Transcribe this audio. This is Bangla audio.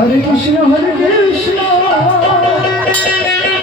হরে কৃষ্ণ হরে কৃষ্ণ।